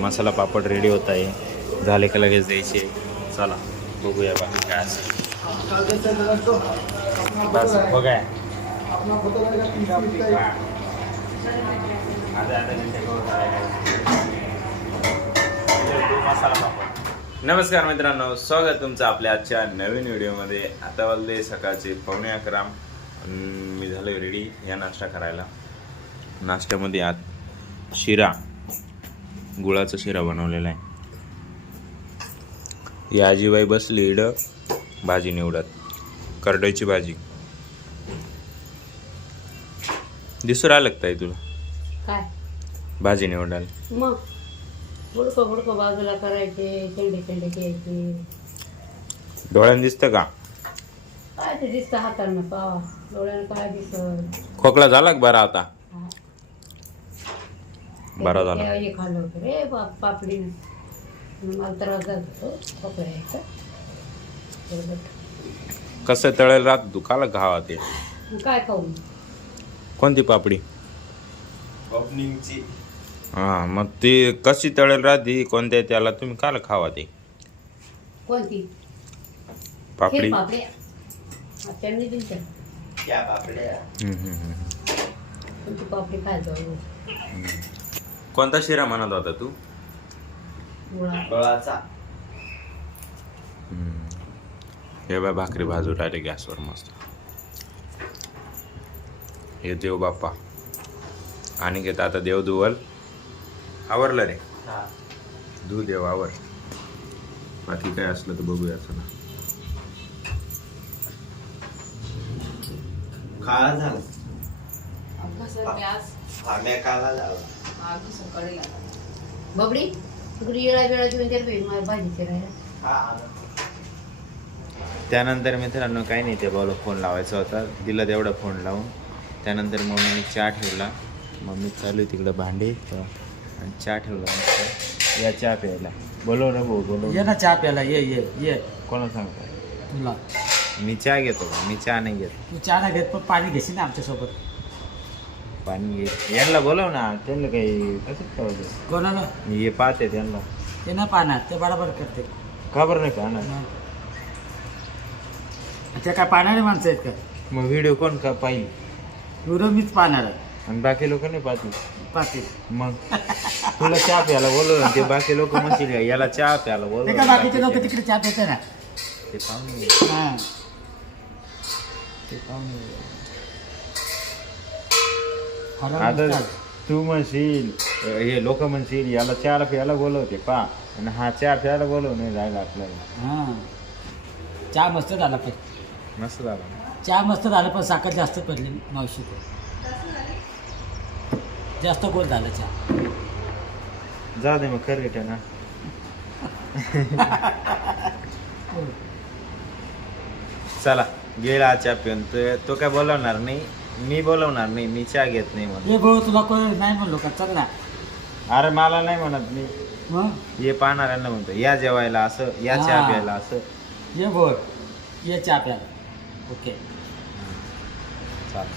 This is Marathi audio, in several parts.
मसाला पापड रेडी होत आहे, झाले का लगेच द्यायचे. चला बघूया बाकी काय असेल. बस बघा मसाला पापड. नमस्कार मित्रांनो, स्वागत तुमचं आपल्या आजच्या नवीन व्हिडिओमध्ये. आता वाजले सकाळचे 11:15. मी झालो रेडी या नाश्ता करायला. नाश्त्यामध्ये आज शिरा, गुळाचा शिरा बनवलेला आहे. ही आजीबाई बसली इकडं भाजी निवडत, करडईची भाजी. दिसू राहिलं का तुला काय भाजी निवडायला? मग बुडकं बाजूला करायचे, शेंडे घ्यायचे. डोळ्यानं दिसतं का? काय ते दिसतं हातानं पावा, डोळ्यानं काय दिसत. खोकला झाला का बरा आता? बरा झाला. हे खाल्लं होतं रे पापडीनं, मला त्रास झाला खोकल्याचा. कसं तळेल राहत तू काला घावा ते? काय खाऊ? कोणती पापडी? ओपनिंगची. हा, मग ती कशी तळेल राहते कोणत्या त्याला तुम्ही काला खावा ते? कोणती पापडी? पापड्या त्यांनी दिल्या. त्या पापड्या. कोणती पापडी खायचं? कोणता शिरा म्हणत होता तू? गळाचा. हे बाय भाकरी भाजू राहिले गॅसवर मस्त. हे देव बाप्पा आणि घेत आता देव धुवल. आवरलं रे? धू देव आवर. बाकी काय असलं तर बघूया. चला काळा झाला. आम्ही काळा झाला. बबडी तिकडे येळा वेळा घेऊन त्याला भाजी चिरायला. त्यानंतर मित्रांनो काही नाही, ते बोल फोन लावायचा होता, दिला तेवढा फोन लावून. त्यानंतर मम्मीने चहा ठेवला. मम्मी चालू आहे तिकडं भांडे आणि चहा ठेवला मस्त. या चहा प्यायला. बोलव ना भाऊ, बोलव. ये ना चहा प्यायला. ये ये ये. कोणा सांगतो? तुला मी चहा घेतो का? मी चहा नाही घेत. तू चहा नाही घेत पण पाणी घेशील ना आमच्यासोबत. पाणी घे. यांना बोलव ना, त्यांना काही कसंच कळत. कोणाला? मी हे पाहते त्यांना. ते ना पाण्यात ते बरोबर करते. खबर नाही पाहणार. ते काय पाहणारे माणसं आहेत का? मग व्हिडिओ कोण का पाहिजे? व्हिडिओ मीच पाहणार आहे. आणि बाकी लोक नाही पाहतील. पाहते मग तुला चहा प्यायला बोलव. ते बाकी लोक म्हणतील याला चहा प्यायला ते बोलव. काय बाकीचे लोक तिकडे चहा पिते ना. ते पाहुणे, हा. ते पाहुणे. हरवलं आता चाल. तू म्हणशील, हे लोक म्हणशील याला चहा प्यायला बोलवते पा, आणि हा चहा प्यायला बोलव नाही जायला आपल्याला. हा. चहा मस्त झाला पण. मस्त झाला ना. चहा मस्त झाला पण साखर जास्त पडली मावशी. जास्त गोड झाला चहा. जाऊ दे मग कर रिटर्न. ना चला गेला चहा पिऊन. तो काय बोलवणार नाही, मी बोलवणार नाही. मी चहा घेत नाही म्हणून. ये भाऊ तुला कोण नाही म्हणलो का? चल ना. अरे मला नाही म्हणत, मी मग हे पाहणाऱ्यांना म्हणतो या जेवायला असं, या चहा प्यायला असं. ये बोल, ये चहा प्यायला. ओके. चालेल.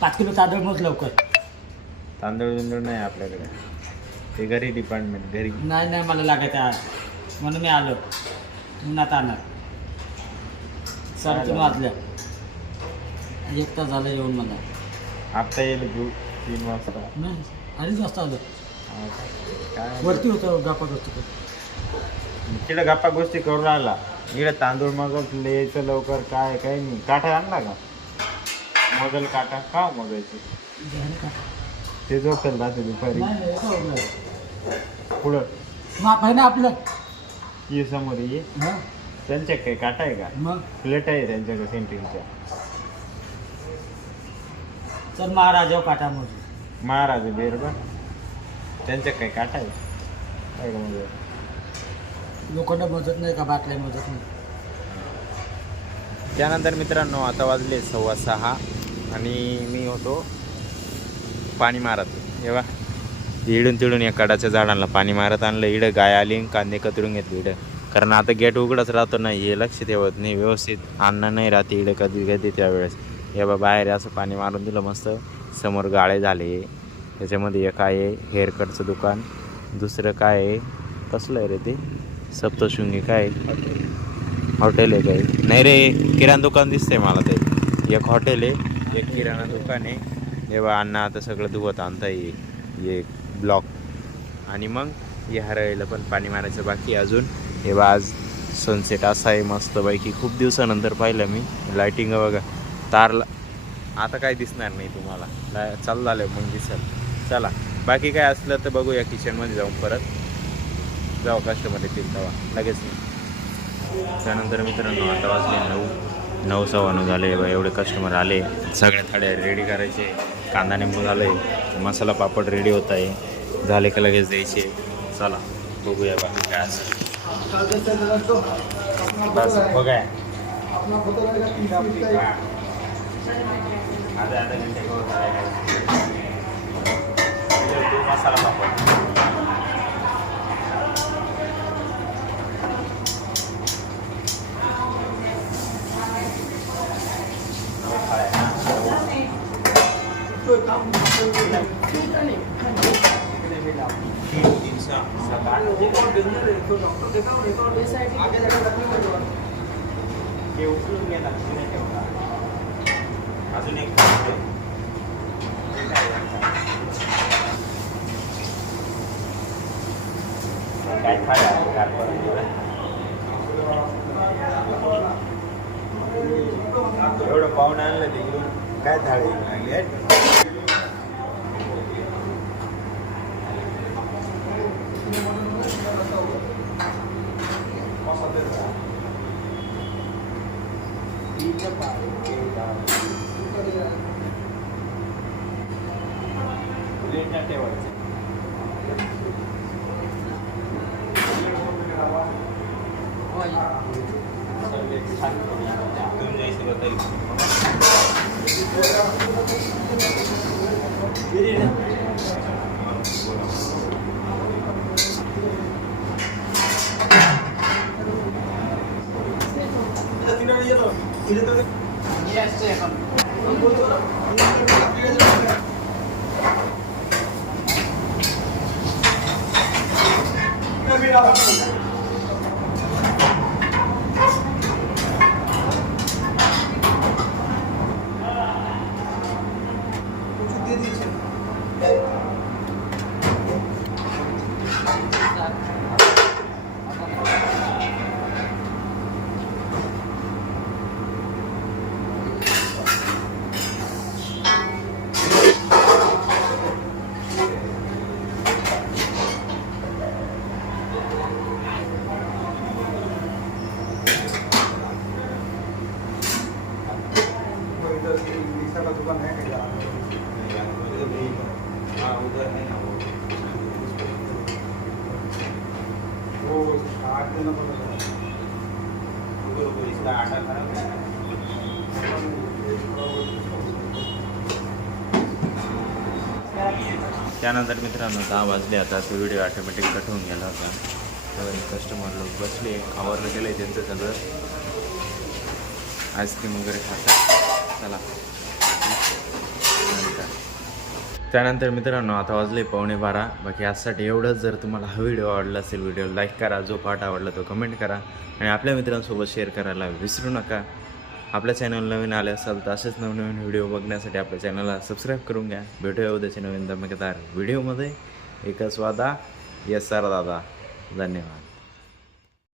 5 किलो तांदूळ मोज लवकर. तांदूळ बिंदूळ नाही आपल्याकडे, ते घरी डिपार्टमेंट घरी. नाही नाही मला लागत आहे म्हणून मी आलो. उन्हात आणणार. 3:30 वाजल्या. 1 तास झालं येऊन मला. आता येईल तू 3 वाजता. नाही 2:30 वाजता आलो. काय वरती होतं गप्पा गोष्टी. तिकडे गप्पा गोष्टी करून राहिला. इकडे तांदूळ मागवलं यायचं लवकर. काय काही नाही. काठा आणला का? मोगल काटा का मोजायचे? ते झोपेल राहते दुपारी पुढं. माप आहे ना आपलं. ये समोर ये. हं? त्यांच्या काही काटा आहे का? मग प्लेट आहे त्यांच्याकडे सेंट्रिंगच्या. चल महाराजावर काटा मोजू. महाराज बेर बा, त्यांच्या काही काटा आहे काय का? म्हणजे लोखंड मोजत नाही का? बाटल्या मोजत नाही. त्यानंतर मित्रांनो आता वाजले 6:15 आणि मी होतो पाणी मारत. हे बा इडून तिडून या कडाच्या झाडांना पाणी मारत आणलं. इडं गाय आली, कांदे कतरून घेतले इडं. कारण आता गेट उघडच राहतो नाही, हे लक्ष ठेवत नाही व्यवस्थित. अन्न नाही राहते इडं कधी कधी त्यावेळेस. हे बा बाहेर असं पाणी मारून दिलं मस्त. समोर गाळे झाले. त्याच्यामध्ये एक आहे हेअरकटचं दुकान. दुसरं काय आहे, कसलं आहे रे ते, सप्तशृंगी काय हॉटेल आहे काही नाही रे, किराणा दुकान दिसतंय मला ते. एक हॉटेल आहे, एक किराणा दुकान आहे. तेव्हा अण्णा आता सगळं धुवत आणता येईल एक ब्लॉक. आणि मग हे हरळीला पण पाणी मारायचं बाकी अजून. तेव्हा आज सनसेट असा आहे मस्तपैकी, खूप दिवसानंतर पाहिलं मी. लाईटिंग बघा, तारला आता काय दिसणार नाही तुम्हाला, चालू झालं मग दिसल. चला बाकी काय असलं तर बघूया किचनमध्ये जाऊन, परत जाऊ कस्टमर येतील तेव्हा लगेच नाही. त्यानंतर मित्रांनो आता वाजले 9:15 झाले. एवढे कस्टमर आले, सगळ्या थाळ्या रेडी करायचे. कांदा निंबू झालं आहे, मसाला पापड रेडी होत आहे, झाले का लगेच द्यायचे. चला बघूया बाकी काय असेल. बस बघा आधा घंटे मसाला पापड. अजून एक काय एवढं पाहुणं आणलं ते घेऊन काय थाळी लागली. ठेवायचं त्यानंतर मित्रांनो 10 वाजले. आता तो व्हिडिओ ऑटोमॅटिक कट होऊन गेला होता. कस्टमर लोक बसले, आवरलं गेलं आहे त्यांचं सगळं. आईस्क्रीम वगैरे खातात. चला त्यानंतर मित्रांनो आता वाजले 11:15. बाकी आजसाठी एवढंच. जर तुम्हाला हा व्हिडिओ आवडला असेल, व्हिडिओ लाईक करा, जो पार्ट आवडला तो कमेंट करा आणि आपल्या मित्रांसोबत शेअर करायला विसरू नका. आपल्या चॅनल नवीन आले असाल तर असेच नवनवीन व्हिडिओ बघण्यासाठी आपल्या चॅनलला सबस्क्राईब करून घ्या. भेटूया उद्याच्या नवीन धमाकेदार व्हिडिओमध्ये. एकच वादा, येस सर दादा. धन्यवाद.